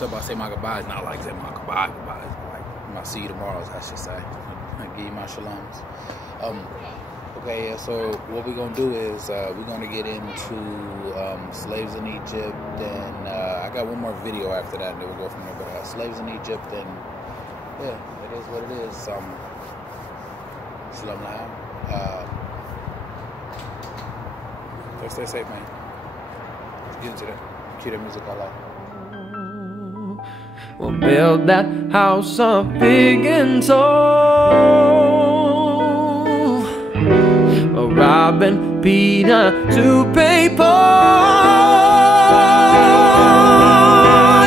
I say my goodbyes, not like say my goodbyes, like my see you tomorrows, I should say. Give you my shaloms. Okay, yeah, so what we're gonna do is we're gonna get into slaves in Egypt, and I got one more video after that, and then we'll go from there. But slaves in Egypt, and yeah, it is what it is. Shalom L'Chaim. So stay safe, man. Let's get into that. Cue the music I like. We'll build that house up big and tall. We'll rob and Peter to pay Paul.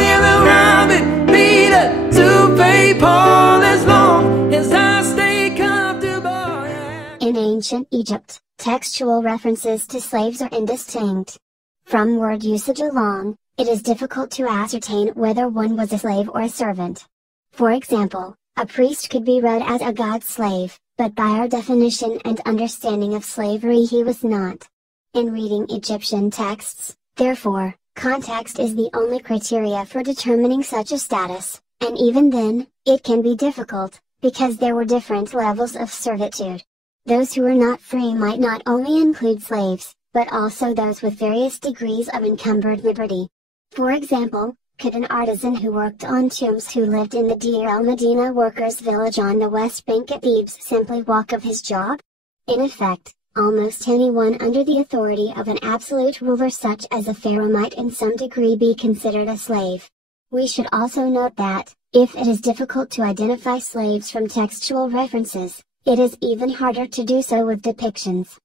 Yeah, we'll rob and Peter to pay Paul as long as I stay comfortable. Yeah. In ancient Egypt, textual references to slaves are indistinct. From word usage alone, it is difficult to ascertain whether one was a slave or a servant. For example, a priest could be read as a God's slave, but by our definition and understanding of slavery he was not. In reading Egyptian texts, therefore, context is the only criteria for determining such a status, and even then, it can be difficult, because there were different levels of servitude. Those who were not free might not only include slaves, but also those with various degrees of encumbered liberty. For example, could an artisan who worked on tombs who lived in the Deir el-Medina workers' village on the West Bank at Thebes simply walk of his job? In effect, almost anyone under the authority of an absolute ruler such as a pharaoh might in some degree be considered a slave. We should also note that, if it is difficult to identify slaves from textual references, it is even harder to do so with depictions.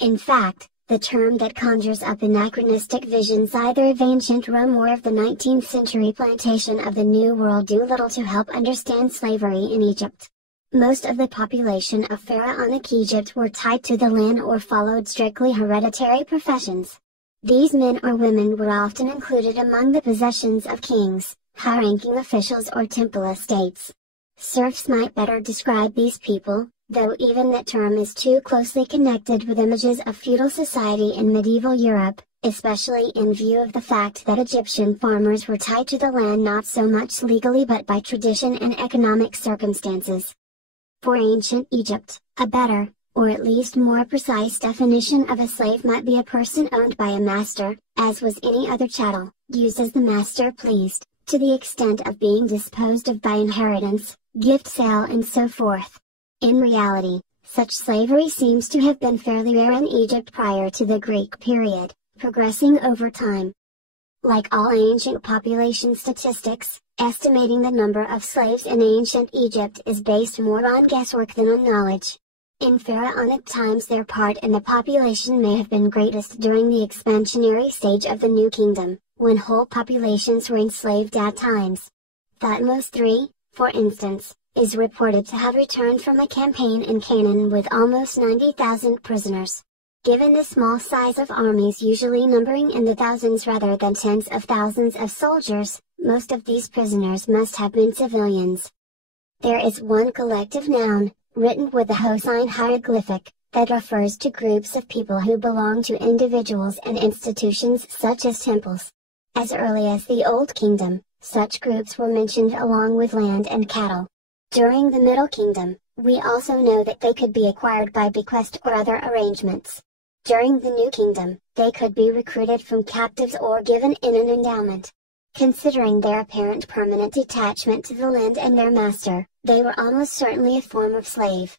In fact, the term that conjures up anachronistic visions either of ancient Rome or of the 19th century plantation of the New World do little to help understand slavery in Egypt. Most of the population of pharaonic Egypt were tied to the land or followed strictly hereditary professions. These men or women were often included among the possessions of kings, high-ranking officials or temple estates. Serfs might better describe these people, though even that term is too closely connected with images of feudal society in medieval Europe, especially in view of the fact that Egyptian farmers were tied to the land not so much legally but by tradition and economic circumstances. For ancient Egypt, a better, or at least more precise definition of a slave might be a person owned by a master, as was any other chattel, used as the master pleased, to the extent of being disposed of by inheritance, gift sale and so forth. In reality, such slavery seems to have been fairly rare in Egypt prior to the Greek period, progressing over time. Like all ancient population statistics, estimating the number of slaves in ancient Egypt is based more on guesswork than on knowledge. In pharaonic times their part in the population may have been greatest during the expansionary stage of the New Kingdom, when whole populations were enslaved at times. Thutmose III, for instance, is reported to have returned from a campaign in Canaan with almost 90,000 prisoners. Given the small size of armies usually numbering in the thousands rather than tens of thousands of soldiers, most of these prisoners must have been civilians. There is one collective noun, written with a Hossein hieroglyphic, that refers to groups of people who belong to individuals and institutions such as temples. As early as the Old Kingdom, such groups were mentioned along with land and cattle. During the Middle Kingdom, we also know that they could be acquired by bequest or other arrangements. During the New Kingdom, they could be recruited from captives or given in an endowment. Considering their apparent permanent detachment to the land and their master, they were almost certainly a form of slave.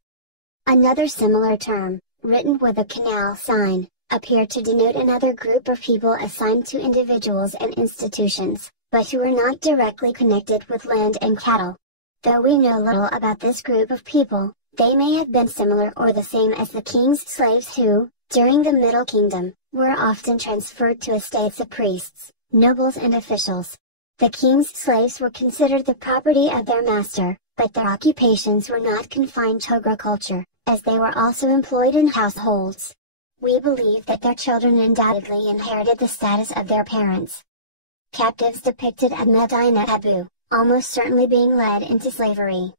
Another similar term, written with a canal sign, appeared to denote another group of people assigned to individuals and institutions, but who were not directly connected with land and cattle. Though we know little about this group of people, they may have been similar or the same as the king's slaves who, during the Middle Kingdom, were often transferred to estates of priests, nobles and officials. The king's slaves were considered the property of their master, but their occupations were not confined to agriculture, as they were also employed in households. We believe that their children undoubtedly inherited the status of their parents. Captives depicted at Medina Abu, almost certainly being led into slavery.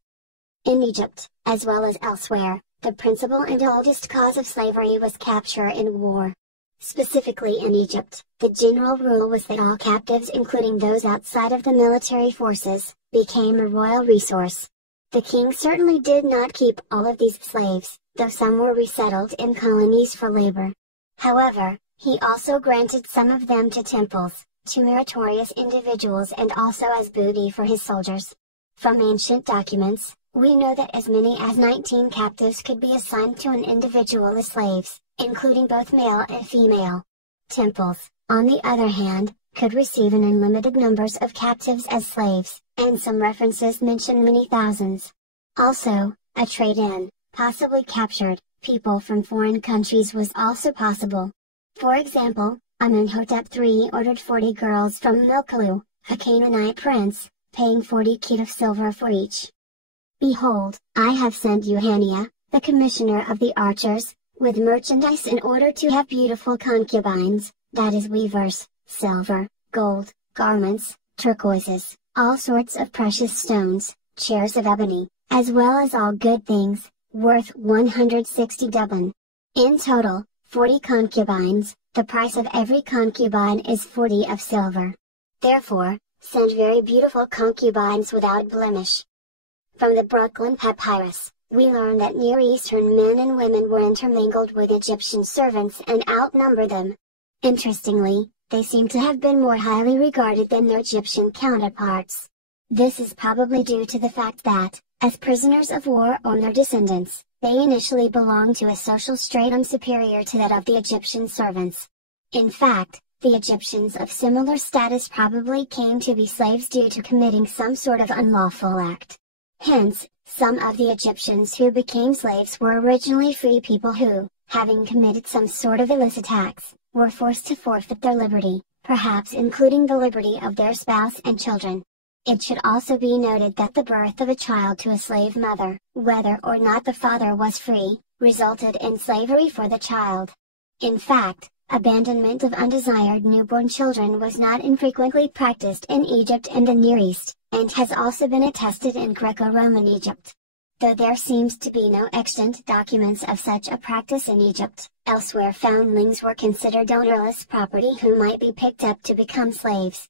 In Egypt, as well as elsewhere, the principal and oldest cause of slavery was capture in war. Specifically in Egypt, the general rule was that all captives, including those outside of the military forces, became a royal resource. The king certainly did not keep all of these slaves, though some were resettled in colonies for labor. However, he also granted some of them to temples, to meritorious individuals, and also as booty for his soldiers. From ancient documents, we know that as many as 19 captives could be assigned to an individual as slaves, including both male and female. Temples, on the other hand, could receive an unlimited numbers of captives as slaves, and some references mention many thousands. Also, a trade-in, possibly captured, people from foreign countries was also possible. For example, Amenhotep III ordered 40 girls from Milkalu, a Canaanite prince, paying 40 kit of silver for each. Behold, I have sent you Hania, the commissioner of the archers, with merchandise in order to have beautiful concubines, that is weavers, silver, gold, garments, turquoises, all sorts of precious stones, chairs of ebony, as well as all good things, worth 160 dublin. In total, 40 concubines, the price of every concubine is 40 of silver. Therefore, send very beautiful concubines without blemish. From the Brooklyn Papyrus, we learn that Near Eastern men and women were intermingled with Egyptian servants and outnumbered them. Interestingly, they seem to have been more highly regarded than their Egyptian counterparts. This is probably due to the fact that, as prisoners of war or their descendants, they initially belonged to a social stratum superior to that of the Egyptian servants. In fact, the Egyptians of similar status probably came to be slaves due to committing some sort of unlawful act. Hence, some of the Egyptians who became slaves were originally free people who, having committed some sort of illicit acts, were forced to forfeit their liberty, perhaps including the liberty of their spouse and children. It should also be noted that the birth of a child to a slave mother, whether or not the father was free, resulted in slavery for the child. In fact, abandonment of undesired newborn children was not infrequently practiced in Egypt and the Near East, and has also been attested in Greco-Roman Egypt. Though there seems to be no extant documents of such a practice in Egypt, elsewhere foundlings were considered ownerless property who might be picked up to become slaves.